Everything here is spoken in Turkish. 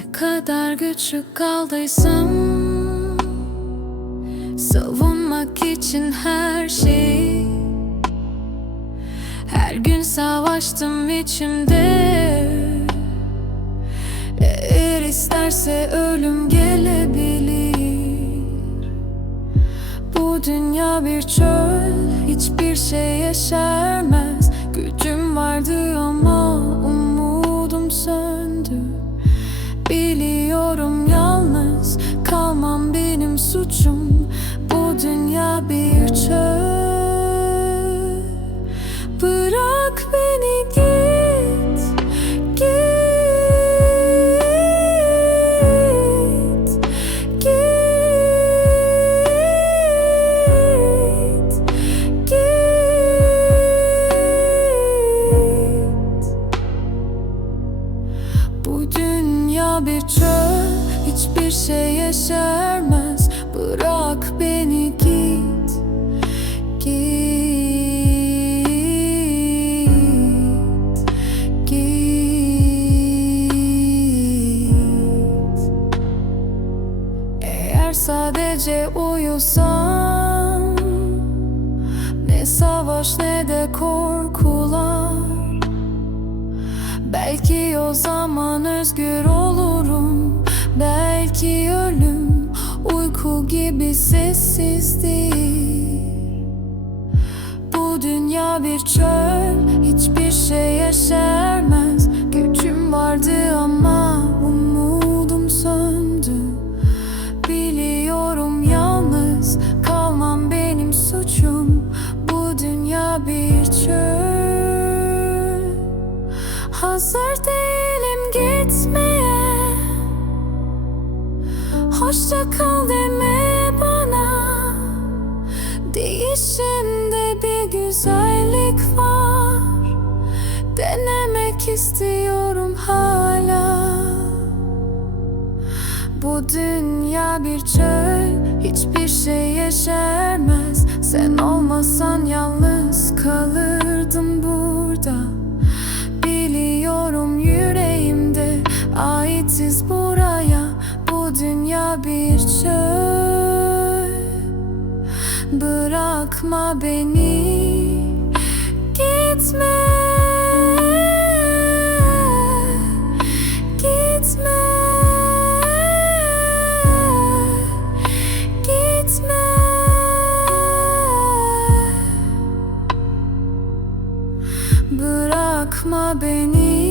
Ne kadar güçlü kaldıysam Savunmak için her şeyi Her gün savaştım içimde. Eğer isterse ölüm gelebilir. Bu dünya bir çöl Hiçbir şey yeşermez. Gücüm vardı ama umudum söndü Biliyorum yalnız kalmam benim suçum. Bu dünya bir Hiçbir şey yeşermez. Bırak beni git Git Git. Eğer sadece uyusam Ne savaş ne de korkular. Belki o zaman özgür olurum gibi sessiz değil Bu dünya bir çöl Hiçbir şey yeşermez. Gücüm vardı ama umudum söndü. Biliyorum yalnız kalmam benim suçum. Bu dünya bir çöl. Hazır değilim gitmeye. Hoşça kal deme istiyorum hala. Bu dünya bir çöl Hiçbir şey yeşermez. Sen olmasan yalnız kalırdım burada. Biliyorum yüreğimde aitiz buraya. Bu dünya bir çöl. Bırakma beni Bırakma beni.